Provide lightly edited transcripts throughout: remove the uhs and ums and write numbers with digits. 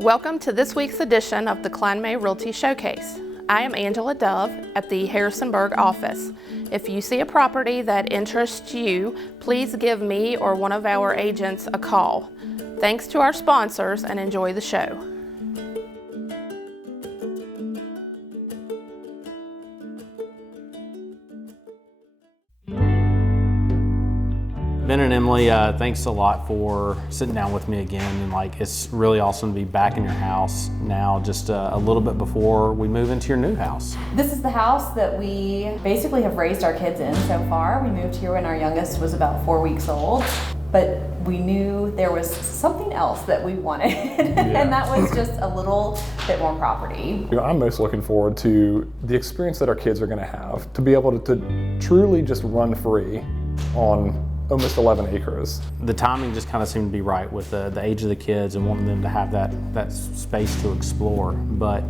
Welcome to this week's edition of the Kline May Realty Showcase. I am Angela Dove at the Harrisonburg office. If you see a property that interests you, please give me or one of our agents a call. Thanks to our sponsors and enjoy the show. Ben and Emily, thanks a lot for sitting down with me again, and it's really awesome to be back in your house now, just a little bit before we move into your new house. This is the house that we basically have raised our kids in so far. We moved here when our youngest was about 4 weeks old, but we knew there was something else that we wanted, and that was just a little bit more property. I'm most looking forward to the experience that our kids are going to have, to be able to truly just run free on almost 11 acres. The timing just kind of seemed to be right with the age of the kids and wanting them to have that space to explore. But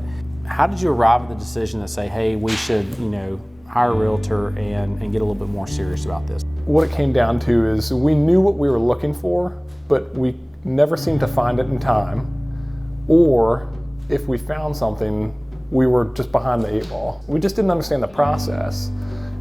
how did you arrive at the decision to say, hey, we should, hire a realtor and get a little bit more serious about this? What it came down to is we knew what we were looking for, but we never seemed to find it in time. Or if we found something, we were just behind the 8 ball. We just didn't understand the process.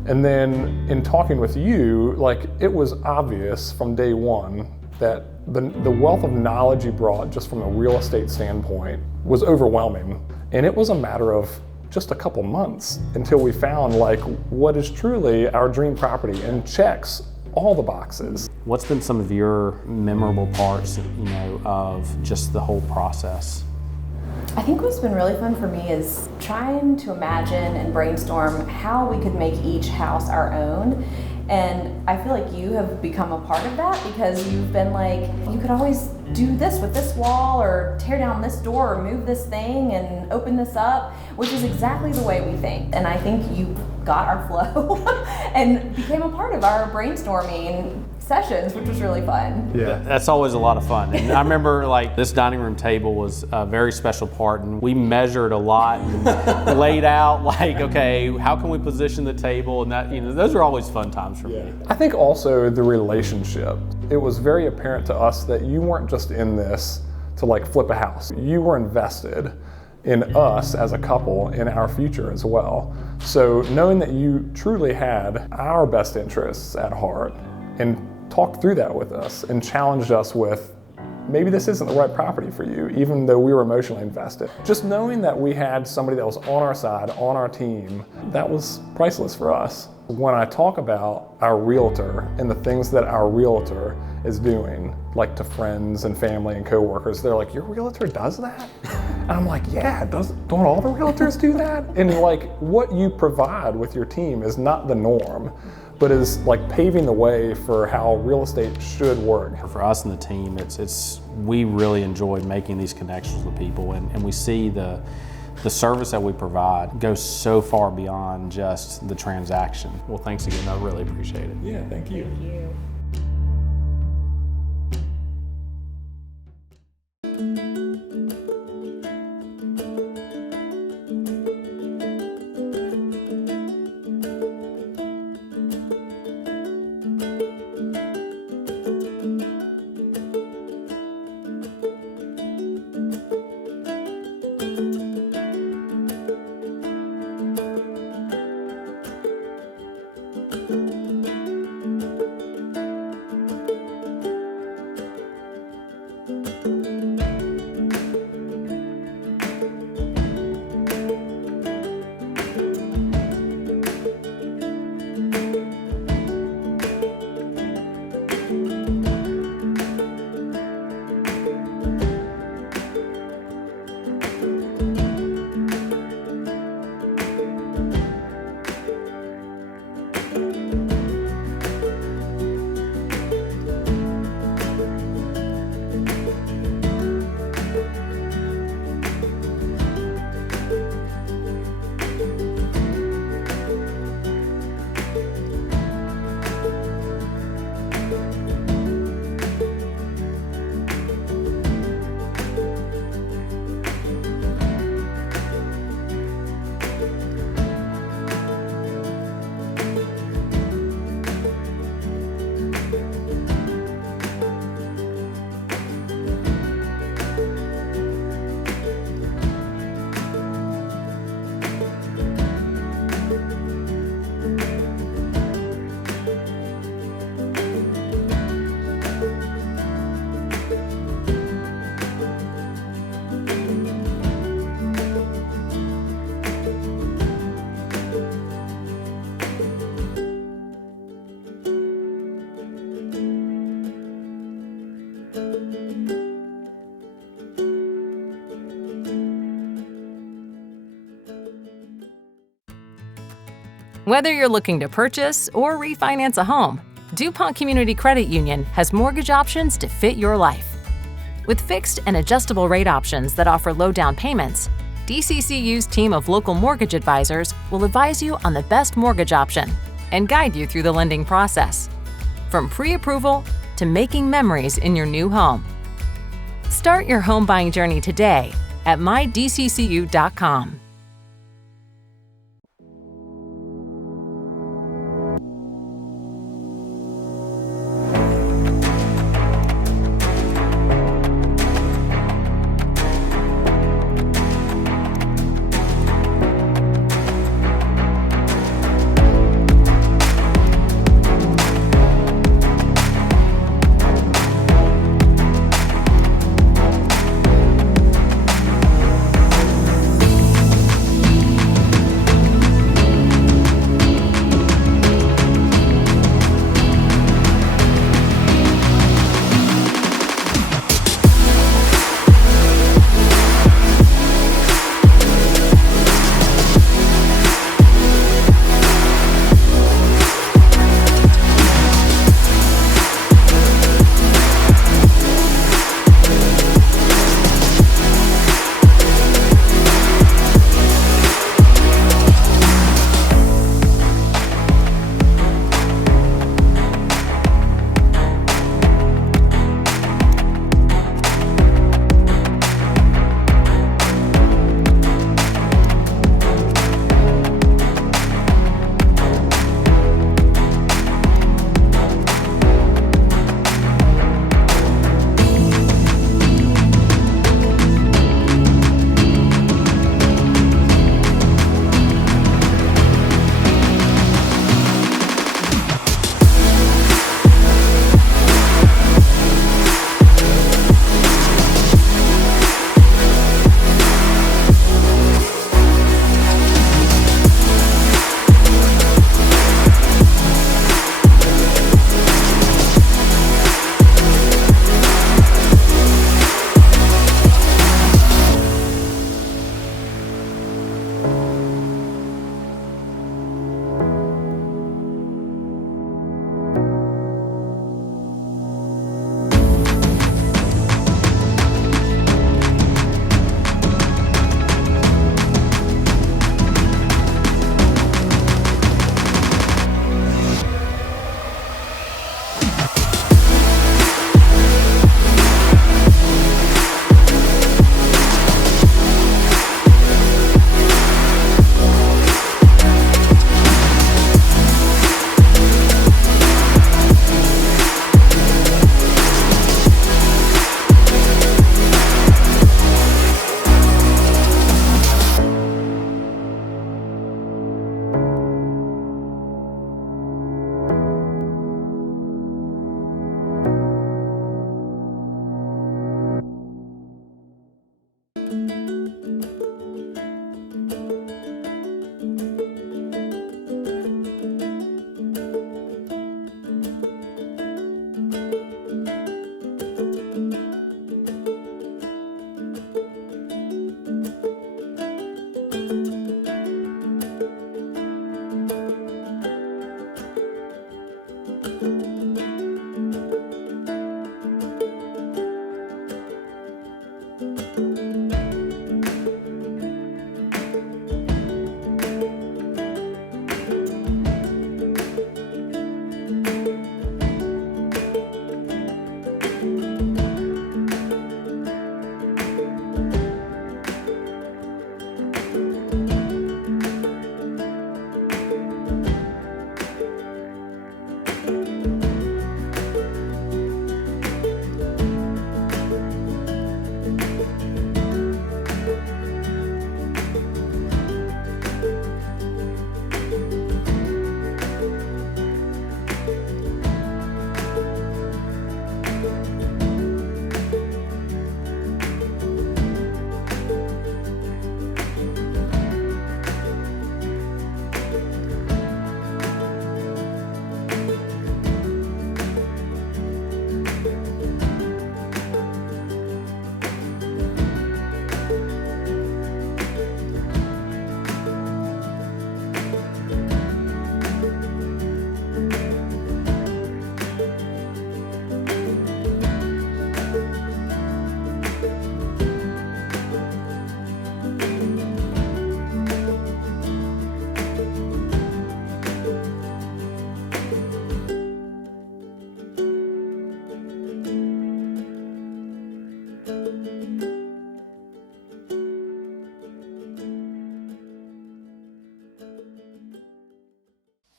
And then in talking with you, it was obvious from day one that the wealth of knowledge you brought just from a real estate standpoint was overwhelming. And it was a matter of just a couple months until we found what is truly our dream property and checks all the boxes. What's been some of your memorable parts, of just the whole process? I think what's been really fun for me is trying to imagine and brainstorm how we could make each house our own. And I feel like you have become a part of that because you've been you could always do this with this wall or tear down this door or move this thing and open this up, which is exactly the way we think. And I think you got our flow and became a part of our brainstorming sessions, which was really fun. Yeah, that's always a lot of fun. And I remember this dining room table was a very special part, and we measured a lot and laid out okay, how can we position the table, and that those are always fun times for me. I think also the relationship. It was very apparent to us that you weren't just in this to flip a house. You were invested in us as a couple, in our future as well. So knowing that you truly had our best interests at heart and talked through that with us and challenged us with, maybe this isn't the right property for you, even though we were emotionally invested. Just knowing that we had somebody that was on our side, on our team, that was priceless for us. When I talk about our realtor and the things that our realtor is doing, to friends and family and coworkers, they're like, your realtor does that? And I'm like, yeah, don't all the realtors do that? And what you provide with your team is not the norm, but is paving the way for how real estate should work. For us and the team, we really enjoy making these connections with people, and we see the service that we provide goes so far beyond just the transaction. Well, thanks again. I really appreciate it. Yeah, thank you. Thank you. Whether you're looking to purchase or refinance a home, DuPont Community Credit Union has mortgage options to fit your life. With fixed and adjustable rate options that offer low down payments, DCCU's team of local mortgage advisors will advise you on the best mortgage option and guide you through the lending process, from pre-approval to making memories in your new home. Start your home buying journey today at mydccu.com.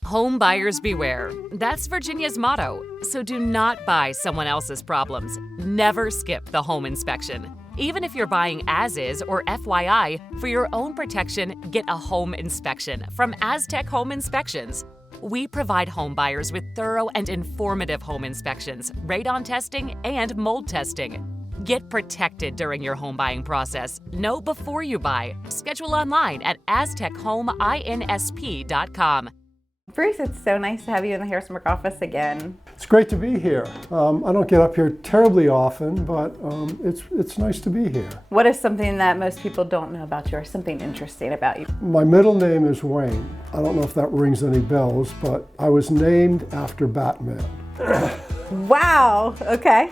Home buyers beware. That's Virginia's motto. So do not buy someone else's problems. Never skip the home inspection. Even if you're buying as is or FYI, for your own protection, get a home inspection from Aztec Home Inspections. We provide home buyers with thorough and informative home inspections, radon testing, and mold testing. Get protected during your home buying process. Know before you buy. Schedule online at aztechomeInsp.com. Bruce, it's so nice to have you in the Harrisonburg office again. It's great to be here. I don't get up here terribly often, but it's nice to be here. What is something that most people don't know about you or something interesting about you? My middle name is Wayne. I don't know if that rings any bells, but I was named after Batman. Wow, okay.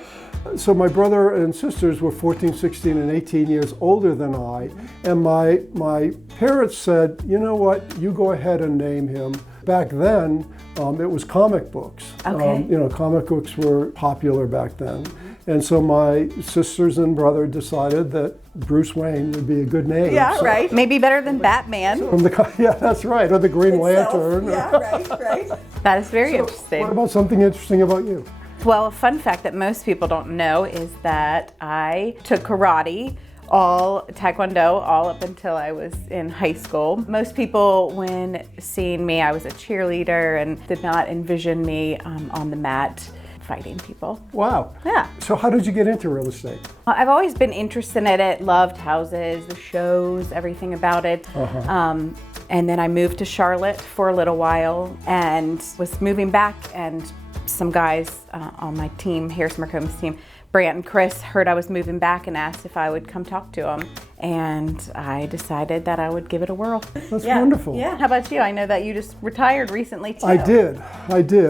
So my brother and sisters were 14, 16, and 18 years older than I, and my parents said, you know what, you go ahead and name him. Back then, it was comic books. Okay. Comic books were popular back then. And so my sisters and brother decided that Bruce Wayne would be a good name. Yeah, right. Maybe better than Batman. Yeah, that's right, or the Green Lantern. Yeah, right. That is very interesting. What about something interesting about you? Well, a fun fact that most people don't know is that I took karate, Taekwondo, all up until I was in high school. Most people, when seeing me, I was a cheerleader and did not envision me on the mat fighting people. Wow. Yeah. So how did you get into real estate? I've always been interested in it, loved houses, the shows, everything about it. And then I moved to Charlotte for a little while and was moving back, and some guys on my team, Harrisonburg Homes team, Brant and Chris, heard I was moving back and asked if I would come talk to them. And I decided that I would give it a whirl. That's wonderful. Yeah. How about you? I know that you just retired recently too. I did.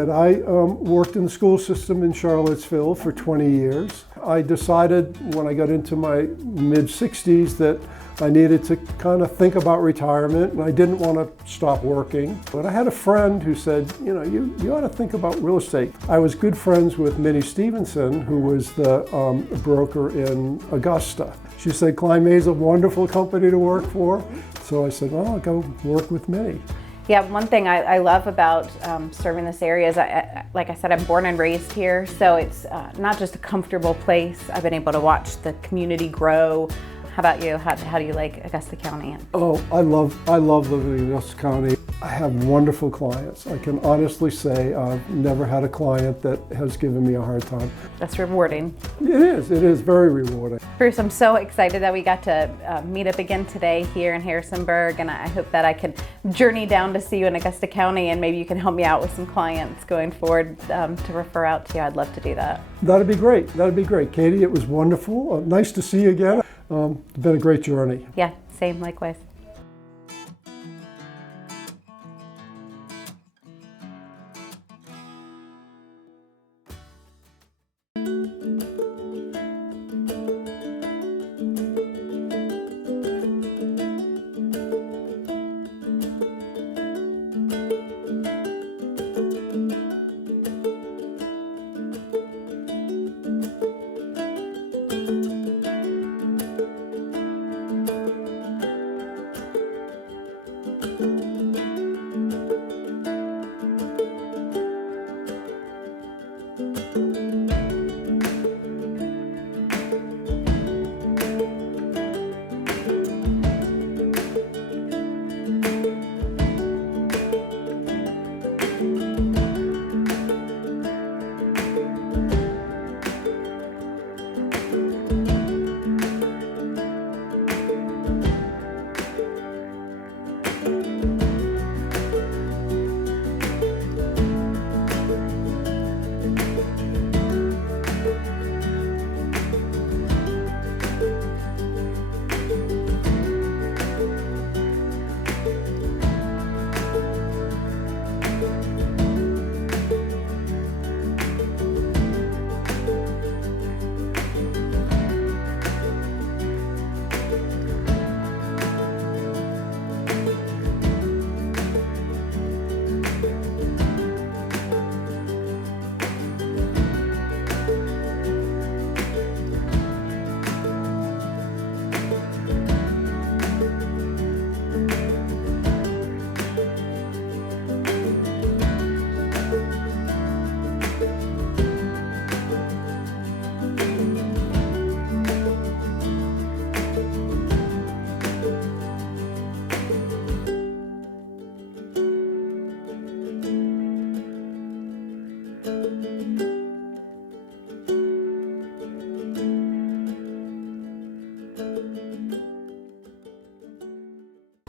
I worked in the school system in Charlottesville for 20 years. I decided when I got into my mid-60s that I needed to kind of think about retirement, and I didn't want to stop working. But I had a friend who said, you ought to think about real estate. I was good friends with Minnie Stevenson, who was the broker in Augusta. She said, Kline May is a wonderful company to work for. So I said, well, I'll go work with Minnie. Yeah, one thing I love about serving this area is, like I said, I'm born and raised here, so it's not just a comfortable place. I've been able to watch the community grow. How about you? How do you like Augusta County? Oh, I love living in Augusta County. I have wonderful clients. I can honestly say I've never had a client that has given me a hard time. That's rewarding. It is very rewarding. Bruce, I'm so excited that we got to meet up again today here in Harrisonburg, and I hope that I can journey down to see you in Augusta County, and maybe you can help me out with some clients going forward to refer out to you. I'd love to do that. That'd be great. Katie, it was wonderful. Nice to see you again. It's been a great journey. Yeah, same, likewise.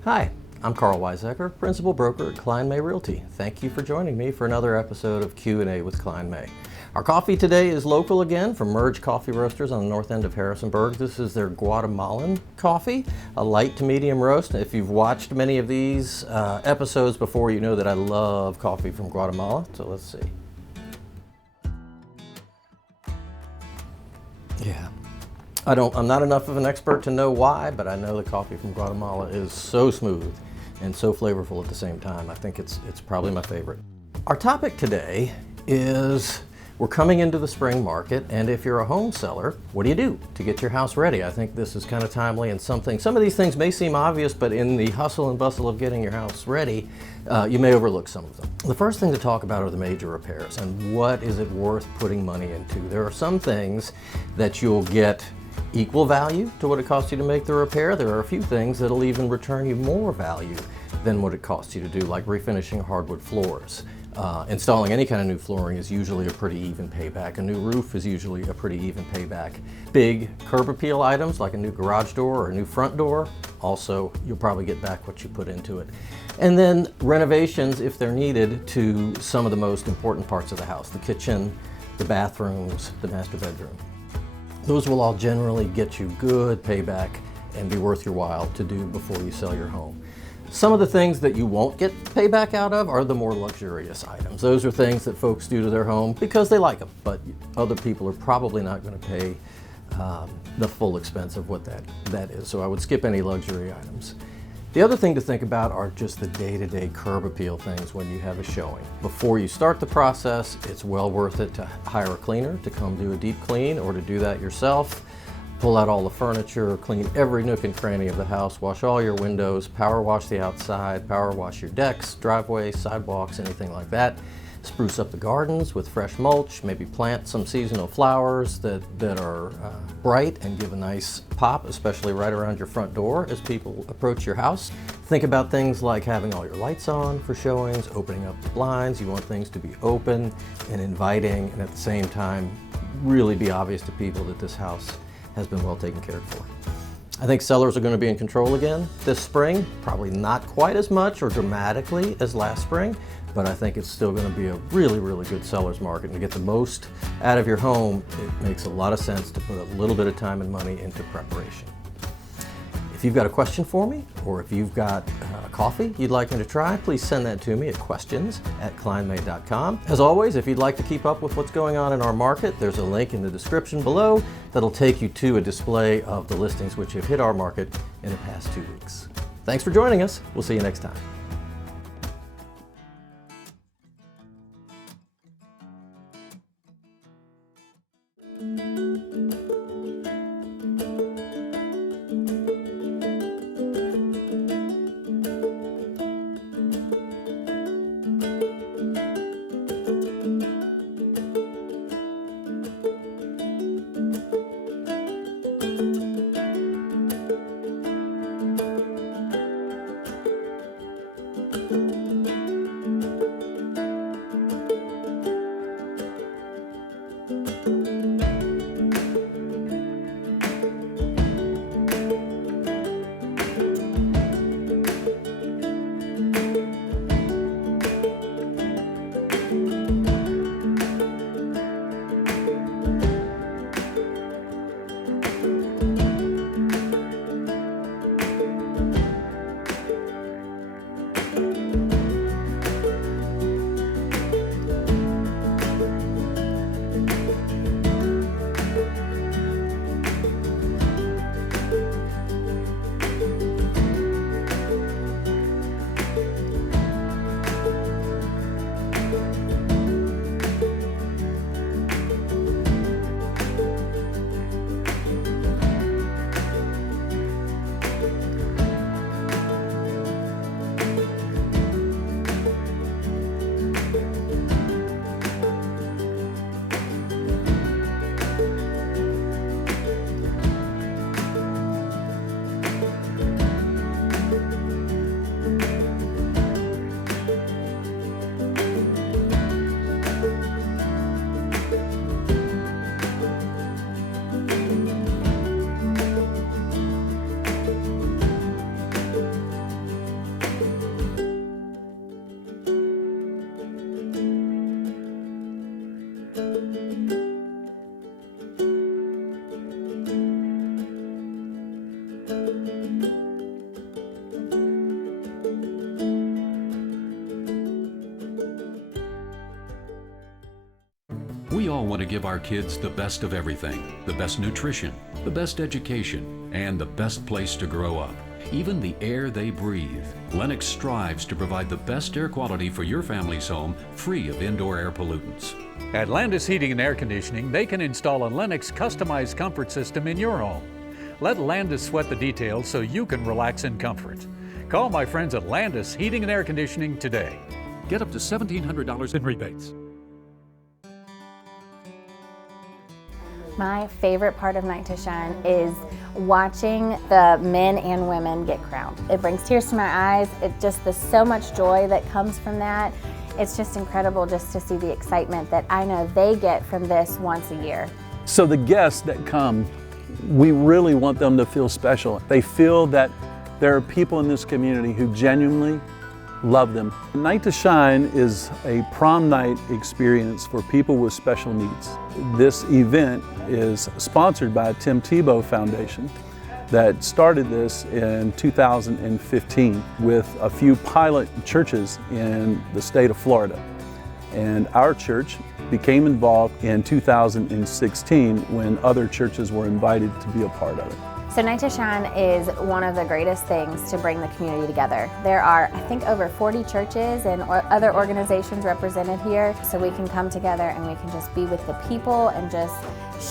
Hi, I'm Karl Waizecker, Principal Broker at Kline May Realty. Thank you for joining me for another episode of Q&A with Kline May. Our coffee today is local again from Merge Coffee Roasters on the north end of Harrisonburg. This is their Guatemalan coffee, a light to medium roast. If you've watched many of these episodes before, you know that I love coffee from Guatemala. So let's see. Yeah. I'm not enough of an expert to know why, but I know the coffee from Guatemala is so smooth and so flavorful at the same time. I think it's probably my favorite. Our topic today is we're coming into the spring market, and if you're a home seller, what do you do to get your house ready? I think this is kind of timely and some of these things may seem obvious, but in the hustle and bustle of getting your house ready, you may overlook some of them. The first thing to talk about are the major repairs and what is it worth putting money into. There are some things that you'll get equal value to what it costs you to make the repair. There are a few things that'll even return you more value than what it costs you to do, like refinishing hardwood floors. Installing any kind of new flooring is usually a pretty even payback. A new roof is usually a pretty even payback. Big curb appeal items like a new garage door or a new front door, also you'll probably get back what you put into it. And then renovations, if they're needed, to some of the most important parts of the house, the kitchen, the bathrooms, the master bedroom. Those will all generally get you good payback and be worth your while to do before you sell your home. Some of the things that you won't get payback out of are the more luxurious items. Those are things that folks do to their home because they like them, but other people are probably not going to pay the full expense of what that is. So I would skip any luxury items. The other thing to think about are just the day-to-day curb appeal things when you have a showing. Before you start the process, it's well worth it to hire a cleaner to come do a deep clean or to do that yourself. Pull out all the furniture, clean every nook and cranny of the house, wash all your windows, power wash the outside, power wash your decks, driveways, sidewalks, anything like that. Spruce up the gardens with fresh mulch, maybe plant some seasonal flowers that are bright and give a nice pop, especially right around your front door as people approach your house. Think about things like having all your lights on for showings, opening up the blinds. You want things to be open and inviting, and at the same time, really be obvious to people that this house has been well taken care of for. I think sellers are going to be in control again this spring, probably not quite as much or dramatically as last spring, but I think it's still going to be a really, really good seller's market. And to get the most out of your home, it makes a lot of sense to put a little bit of time and money into preparation. If you've got a question for me, or if you've got coffee you'd like me to try, please send that to me at questions@klinemay.com. As always, if you'd like to keep up with what's going on in our market, there's a link in the description below that'll take you to a display of the listings which have hit our market in the past 2 weeks. Thanks for joining us. We'll see you next time. all want to give our kids the best of everything, the best nutrition, the best education, and the best place to grow up. Even the air they breathe. Lennox strives to provide the best air quality for your family's home, free of indoor air pollutants. At Landis Heating and Air Conditioning, they can install a Lennox customized comfort system in your home. Let Landis sweat the details so you can relax in comfort. Call my friends at Landis Heating and Air Conditioning today. Get up to $1,700 in rebates. My favorite part of Night to Shine is watching the men and women get crowned. It brings tears to my eyes. There's so much joy that comes from that. It's just incredible just to see the excitement that I know they get from this once a year. So the guests that come, we really want them to feel special. They feel that there are people in this community who genuinely love them. Night to Shine is a prom night experience for people with special needs. This event is sponsored by Tim Tebow Foundation that started this in 2015 with a few pilot churches in the state of Florida. And our church became involved in 2016 when other churches were invited to be a part of it. So Night to Shine is one of the greatest things to bring the community together. There are, I think, over 40 churches and other organizations represented here, so we can come together and we can just be with the people and just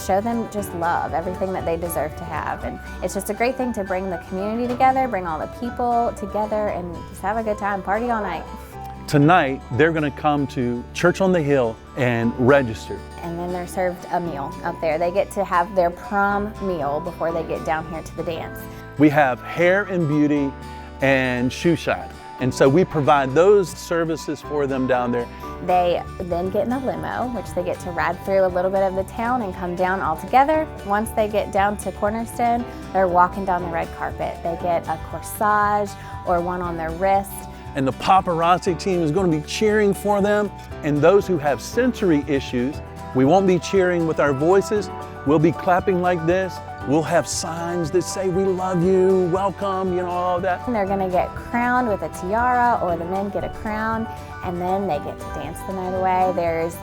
show them just love, everything that they deserve to have. And it's just a great thing to bring the community together, bring all the people together, and just have a good time, party all night. Tonight, they're going to come to Church on the Hill and register. And then they're served a meal up there. They get to have their prom meal before they get down here to the dance. We have hair and beauty and shoe shine. And so we provide those services for them down there. They then get in a limo, which they get to ride through a little bit of the town and come down all together. Once they get down to Cornerstone, they're walking down the red carpet. They get a corsage or one on their wrist. And the paparazzi team is going to be cheering for them. And those who have sensory issues, we won't be cheering with our voices. We'll be clapping like this. We'll have signs that say, "We love you, welcome," all that. And they're going to get crowned with a tiara, or the men get a crown, and then they get to dance the night away. There's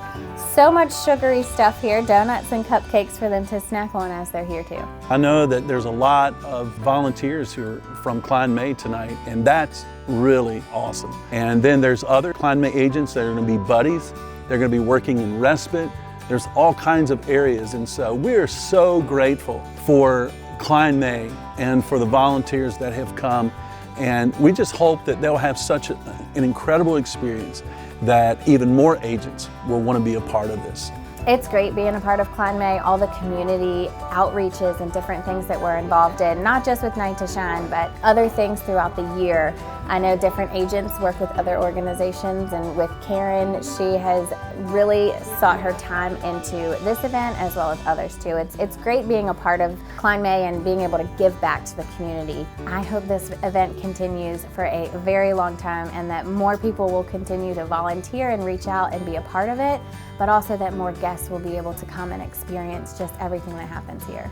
so much sugary stuff here, donuts and cupcakes for them to snack on as they're here too. I know that there's a lot of volunteers who are from Kline May tonight, and that's really awesome. And then there's other Kline May agents that are going to be buddies. They're going to be working in respite. There's all kinds of areas, and so we're so grateful for Kline May and for the volunteers that have come, and we just hope that they'll have such an incredible experience that even more agents will want to be a part of this. It's great being a part of Kline May, all the community outreaches and different things that we're involved in, not just with Night to Shine, but other things throughout the year. I know different agents work with other organizations, and with Karen, she has really sought her time into this event as well as others too. It's great being a part of Kline May and being able to give back to the community. I hope this event continues for a very long time, and that more people will continue to volunteer and reach out and be a part of it, but also that more guests will be able to come and experience just everything that happens here.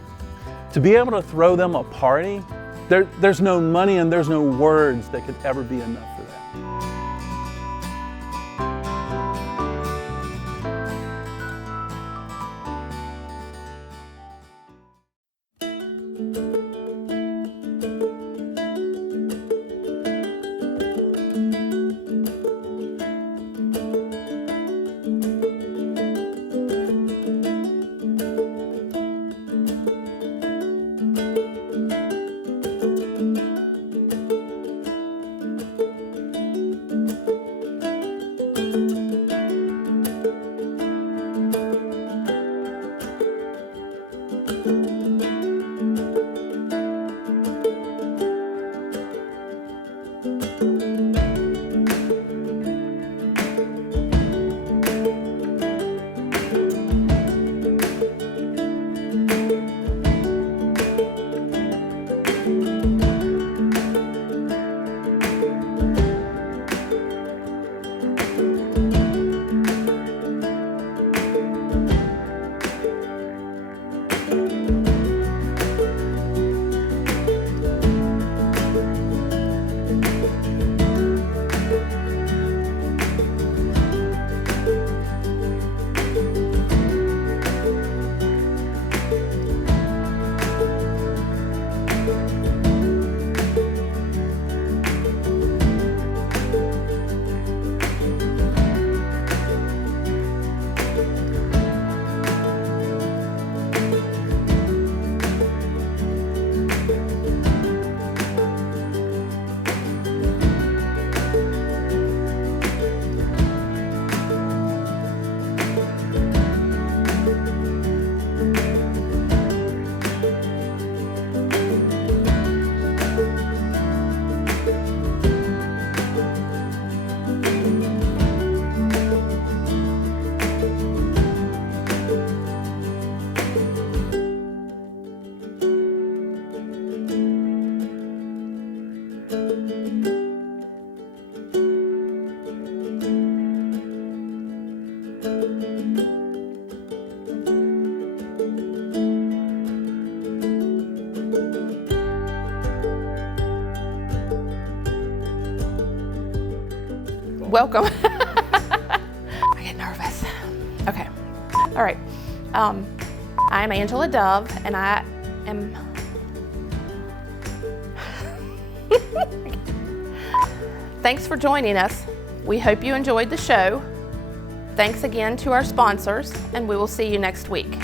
To be able to throw them a party, there's no money and there's no words that could ever be enough for that. Welcome. I get nervous. Okay. All right. I'm Angela Dove, and I am. Thanks for joining us. We hope you enjoyed the show. Thanks again to our sponsors, and we will see you next week.